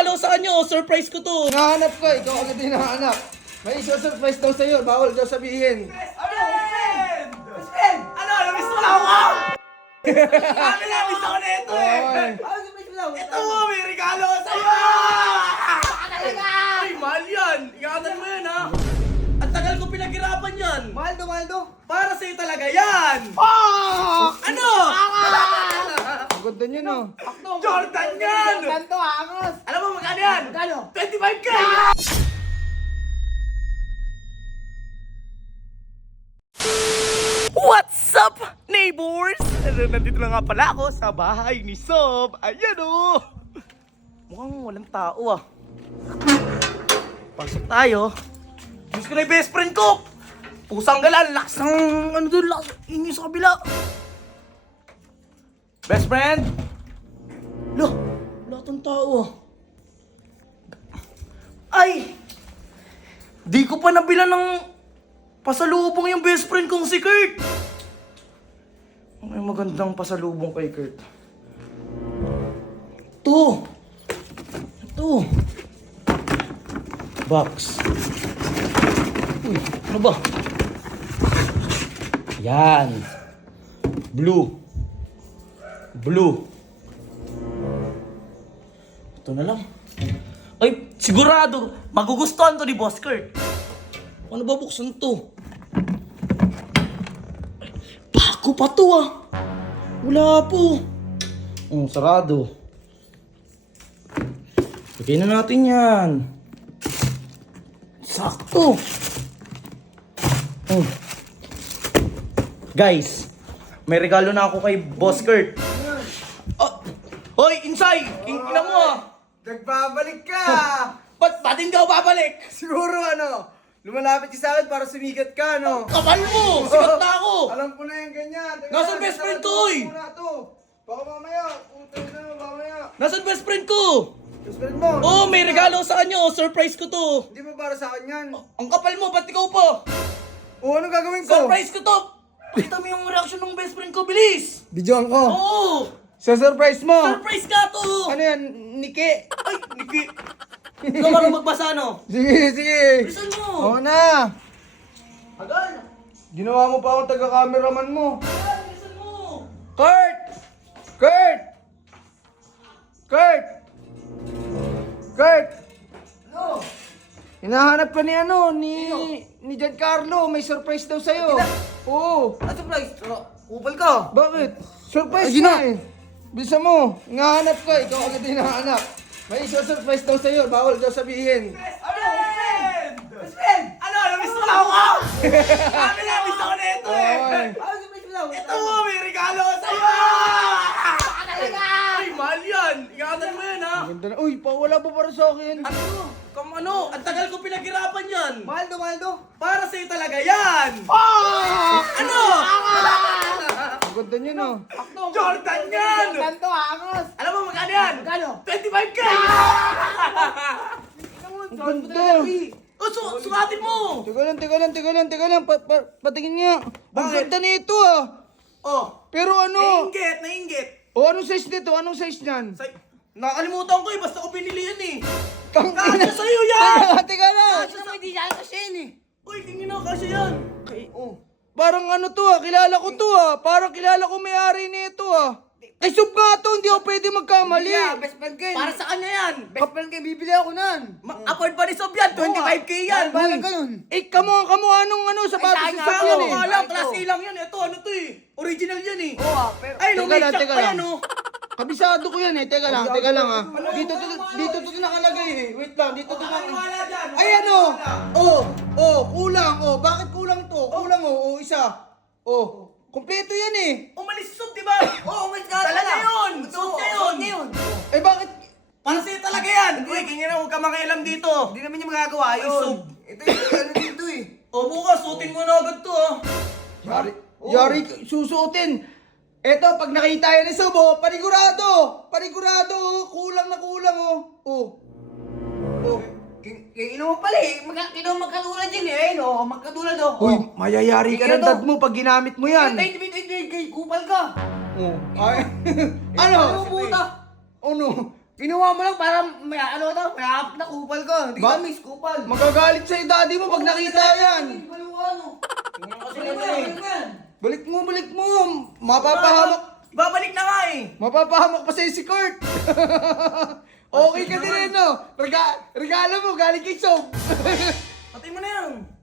regalo sa kanya, surprise ko to. Hinahanap ko, ikaw agad hinahanap. May isa-surprise daw sa'yo, bawal daw sabihin. Ano? Best friend! Ano? Namiss mo lang ako! Sabi na, miss ako na ito eh! Oy. Ito mo, may regalo ko sa'yo! Ay, mahal yan! Ingatan mo yan ha! Ang tagal ko pinaghirapan yan! Maldo. Para sa'yo talaga yan! Ano? Ang ganda niyo, no? Jordan yan! Tanto, angos! Alam mo magkano yan? Magkano? 25K! What's up, neighbors? Nandito na nga pala ako sa bahay ni Sob. Ayan o! Mukhang walang tao ah. Pasok tayo. Diyos ko na yung best friend ko! Pusang galan, lakas ng ano doon, lakas ingin sa kabila. Best friend? Lo, lahat ng tao ah. Ay! Di ko pa nabila ng pasalubong yung best friend kong si Kurt. May magandang pasalubong kay Kurt. Ito. Box. Uy, ano ba? Yan. Blue. Ito na lang. Ay, sigurado, magugustuhan to ni Boss Kurt. Ano ba buksan to? Bago pa to ah. Wala po. Sarado. Lagay na natin yan. Sakto. Guys, may regalo na ako kay Boss Kurt. Hoy, Insay! Ina mo ah! Nagbabalik ka! Ba't hindi ako babalik? Siguro lumalapit ka sa akin para sumigat ka, no? Kapal mo! Sikat na ako! Alam ko na yung ganyan. Teka Nasaan lang, best teka friend lang, ko, teka oy? muna to. Baka mamaya, utang na mamaya. Nasaan best friend ko? Best friend mo. Oh, may regalo sa kanya. Surprise ko to. Hindi mo para sa akin yan. Ang kapal mo, ba't ikaw pa? Anong gagawin ko? Surprise ko to! Pakita mo yung reaction ng best friend ko, bilis! Videoan ko. Oo! Sa surprise mo. Surprise ka to! Ano yan? Niki? Ay, Niki! Ikaw marunong magbasa, no? Sige. Bilisan mo! Oo na. Agal! Ginawa mo pa akong taga-cameraman mo. Agal, bilisan mo! Kurt! Ano? Hinahanap ka ni Giancarlo. May surprise daw sa'yo. Oo. Ano surprise? Upal ka! Bakit? Surprise na eh. Bisa mo. Hinahanap ka. Ikaw agad hinahanap. May isa-surprise daw sa'yo. Bawal daw sabihin. Ano? Best friend! Ano? Namiss mo lang ako! Sabi na, miss ako na ito eh! Oy. Ito mo, may regalo ko sa'yo! Ay, mahal yan! Ingatan mo yan ha! Ganda na. Uy, wala pa para sa akin. Ano? Ang tagal ko pinaghirapan yan! Maldo. Para sa'yo talaga yan! Ano? Ang ganda niyo, no? Jordan yan! Tanto, angos. Alam mo magkano yan? Magkano? 25K! Ang ganda. Sukatin mo! Teka lang. Patingin niya. Ang Bakit? ganda nito ah. Oh, Pero ano? nainggit. Anong size nito? Anong size niyan? Nakalimutan ko eh, basta ko binili yan eh. Tangina. Kasya sa'yo yan! Teka lang. Uy, tingin na, kasya yan. Parang ano to ah, kilala ko to ah. Parang kilala ko may-ari nito ah. Ay, sub nga to, hindi ako pwede magkamali. Best friend kayo. Para sa kanya yan. Best friend kayo, bibili ako nan. Afford pa ni Sob yan, 25K yan. Parang ganun. Eh, kamukha nung sapatos Ay, ni sayang Sob nga, yan oo. eh. Alam, Ito. class A lang yan. Ito, ano to eh. Original yan eh. Oo pero... Ay, no, Teka may lang, shock teka pa lang. yan oh. Kabisado ko yan eh. Teka lang ah. Dito to nakalagay eh. Wait lang, dito to nakalagay. Wala dyan. Ay ano? Kulang. Bakit kulang to? Kulang isa. Kompleto yan eh. Umalis si Sob, di ba? Oo, umalis ka Talaga na. yun. Suot niya yun. Eh bakit? Para sa'yo talaga yan. Uy, kingin na, huwag ka makialam dito. Hindi namin yung magagawa Ay, yun. Sob. Ito yung ano dito eh. O bukas, suotin mo na agad to ah. Yari, susuotin. Eto, pag nakita yan ni Sob, panigurado, kulang na kulang Kaya mo pala eh. Magkatulad yan eh. No, magkatulad oh. Uy, mayayari ka Tingnan ng dad mo pag ginamit mo yan. Kupal ka. Ay, ano? Ano puta? Ano? Kinuha mo lang para may ano to, may hapit na kupal ko. Hindi Ba- ka miss kupal. Magagalit sa'yo daddy mo pag nakita yan. Tingnan kasi naman. Balik mo. Mapapahamak. Babalik na nga eh. Mapapahamak pa sa'yo si Kurt. Okay ka din eh, no? Regalo mo, galing kay Sob. Patay mo na yan.